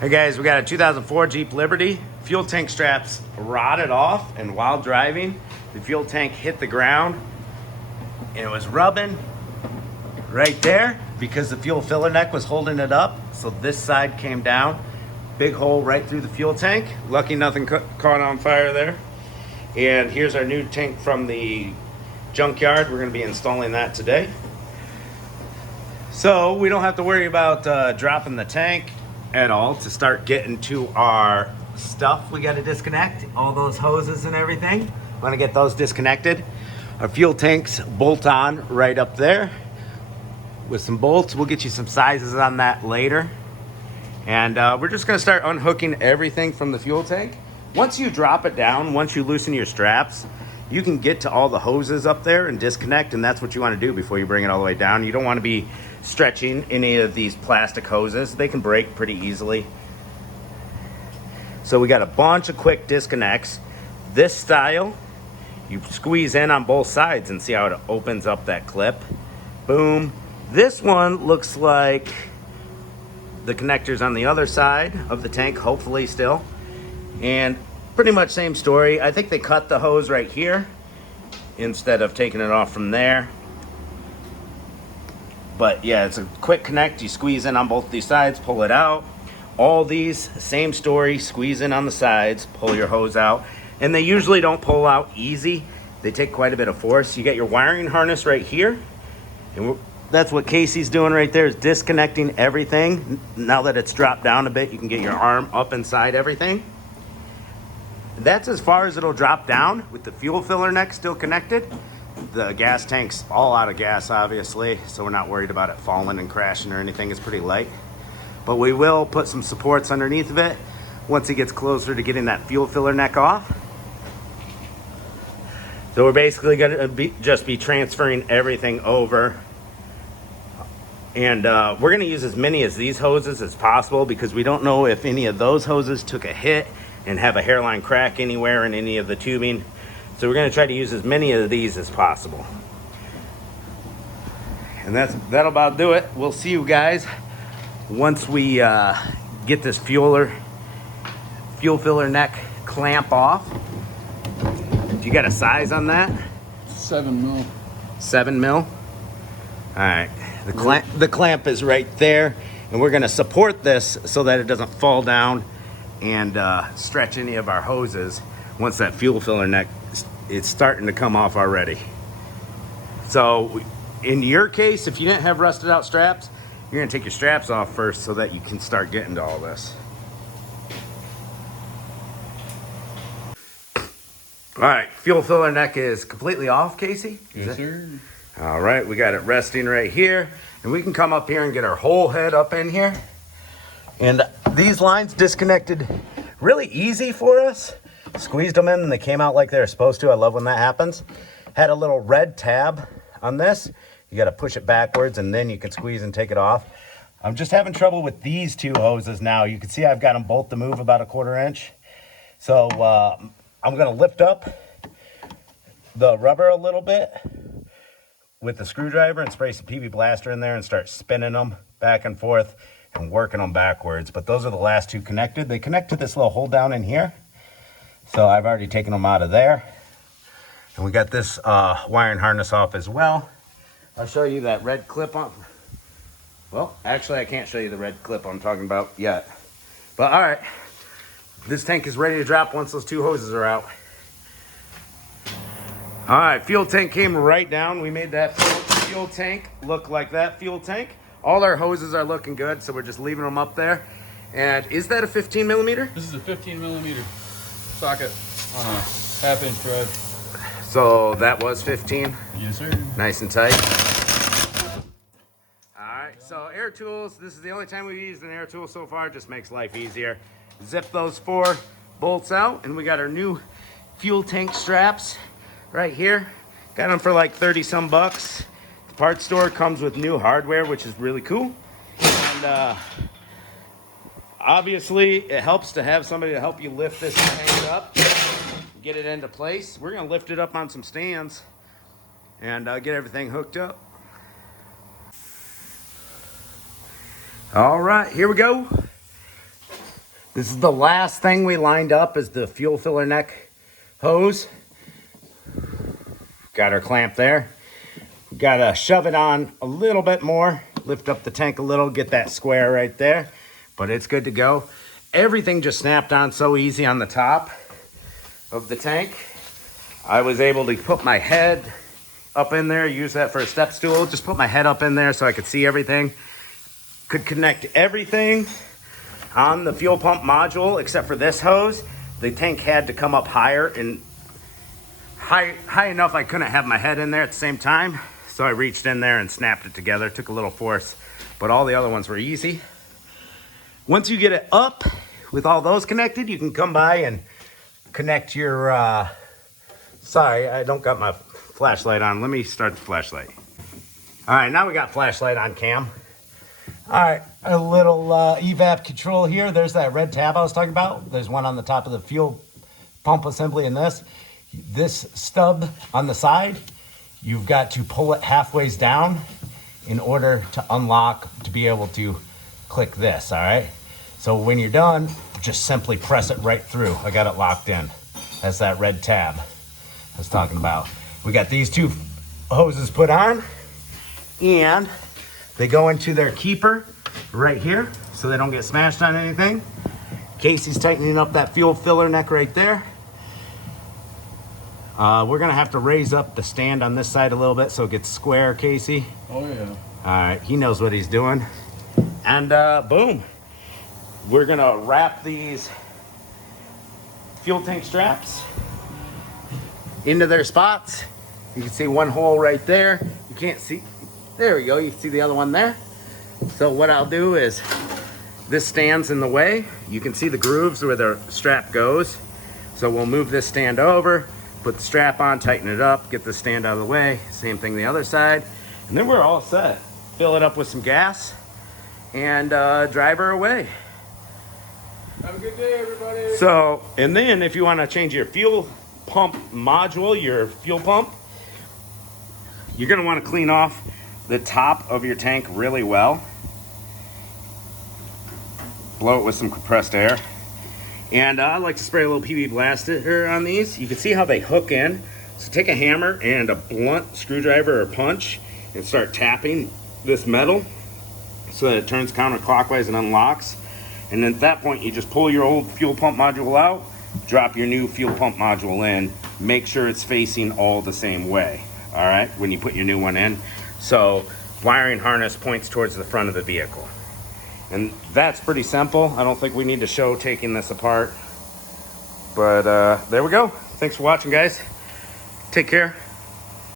Hey guys, we got a 2004 Jeep Liberty. Fuel tank straps rotted off, and while driving, the fuel tank hit the ground and it was rubbing right there because the fuel filler neck was holding it up. So this side came down, big hole right through the fuel tank. Lucky nothing caught on fire there. And here's our new tank from the junkyard. We're going to be installing that today. So we don't have to worry about dropping the tank at all to start getting to our stuff. We got to disconnect all those hoses and everything. Want to get those disconnected. Our fuel tanks bolt on right up there with some bolts. We'll get you some sizes on that later. And we're just going to start unhooking everything from the fuel tank. Once you drop it down, once you loosen your straps, you can get to all the hoses up there and disconnect, and that's what you want to do before you bring it all the way down. You don't want to be stretching any of these plastic hoses. They can break pretty easily. So we got a bunch of quick disconnects. This style, you squeeze in on both sides and see how it opens up that clip. Boom. This one looks like the connectors on the other side of the tank, hopefully still. And pretty much same story. I think they cut the hose right here instead of taking it off from there. But yeah, it's a quick connect. You squeeze in on both these sides, pull it out. All these, same story, squeeze in on the sides, pull your hose out. And they usually don't pull out easy. They take quite a bit of force. You got your wiring harness right here. And that's what Casey's doing right there, is disconnecting everything. Now that it's dropped down a bit, you can get your arm up inside everything. That's as far as it'll drop down with the fuel filler neck still connected. The gas tank's all out of gas, obviously, so we're not worried about it falling and crashing or anything. It's pretty light. But we will put some supports underneath of it once it gets closer to getting that fuel filler neck off. So we're basically going to just be transferring everything over. And we're going to use as many of these hoses as possible because we don't know if any of those hoses took a hit and have a hairline crack anywhere in any of the tubing. So we're going to try to use as many of these as possible. And that'll about do it. We'll see you guys once we get this fuel filler neck clamp off. Do you got a size on that? 7 mil. 7 mil? All right. The clamp is right there. And we're going to support this so that it doesn't fall down and stretch any of our hoses once that fuel filler neck it's starting to come off already. So in your case, if you didn't have rusted out straps, you're gonna take your straps off first so that you can start getting to all this. All right, fuel filler neck is completely off, Casey? Yes, sir. All right, we got it resting right here, and we can come up here and get our whole head up in here. And these lines disconnected really easy for us. Squeezed them in and they came out like they're supposed to. I love when that happens. Had a little red tab on this. You got to push it backwards and then you can squeeze and take it off. I'm just having trouble with these two hoses now. You can see I've got them both to move about a 1/4 inch. So I'm going to lift up the rubber a little bit with the screwdriver and spray some PB Blaster in there and start spinning them back and forth and working them backwards. But those are the last two connected. They connect to this little hole down in here. So I've already taken them out of there. And we got this wiring harness off as well. I'll show you that red clip on. Well, actually I can't show you the red clip I'm talking about yet. But all right, this tank is ready to drop once those two hoses are out. All right, fuel tank came right down. We made that fuel tank look like that fuel tank. All our hoses are looking good, so we're just leaving them up there. And is that a 15 millimeter? This is a 15 millimeter socket on a 1/2 inch thread. So that was 15. Yes, sir. Nice and tight. All right, so air tools. This is the only time we've used an air tool so far. Just makes life easier. Zip those 4 bolts out, and we got our new fuel tank straps right here. Got them for like 30 some bucks. The parts store comes with new hardware, which is really cool. And obviously, it helps to have somebody to help you lift this tank up, get it into place. We're gonna lift it up on some stands and get everything hooked up. All right, here we go. This is the last thing we lined up is the fuel filler neck hose. Got our clamp there. Gotta shove it on a little bit more, lift up the tank a little, get that square right there, but it's good to go. Everything just snapped on so easy on the top of the tank. I was able to put my head up in there, use that for a step stool, just put my head up in there so I could see everything. Could connect everything on the fuel pump module except for this hose. The tank had to come up higher and high enough I couldn't have my head in there at the same time. So I reached in there and snapped it together. Took a little force, but all the other ones were easy. Once you get it up with all those connected, you can come by and connect your, sorry, I don't got my flashlight on. Let me start the flashlight. All right, now we got flashlight on cam. All right, a little evap control here. There's that red tab I was talking about. There's one on the top of the fuel pump assembly in this. This stub on the side, you've got to pull it halfway down in order to unlock, to be able to click this, all right? So when you're done, just simply press it right through. I got it locked in. That's that red tab I was talking about. We got these two hoses put on, and they go into their keeper right here so they don't get smashed on anything. Casey's tightening up that fuel filler neck right there. We're gonna have to raise up the stand on this side a little bit so it gets square, Casey. Oh yeah. All right, he knows what he's doing. And boom. We're gonna wrap these fuel tank straps into their spots. You can see one hole right there. You can't see, there we go, you can see the other one there. So what I'll do is, this stands in the way. You can see the grooves where the strap goes. So we'll move this stand over, put the strap on, tighten it up, get the stand out of the way. Same thing the other side. And then we're all set. Fill it up with some gas and drive her away. Have a good day, everybody. So, and then if you want to change your fuel pump module, your fuel pump, you're going to want to clean off the top of your tank really well. Blow it with some compressed air. And I like to spray a little PV blaster on these. You can see how they hook in. So take a hammer and a blunt screwdriver or punch and start tapping this metal so that it turns counterclockwise and unlocks. And then at that point, you just pull your old fuel pump module out, drop your new fuel pump module in, make sure it's facing all the same way, all right, when you put your new one in. So wiring harness points towards the front of the vehicle. And that's pretty simple. I don't think we need to show taking this apart. But there we go. Thanks for watching, guys. Take care.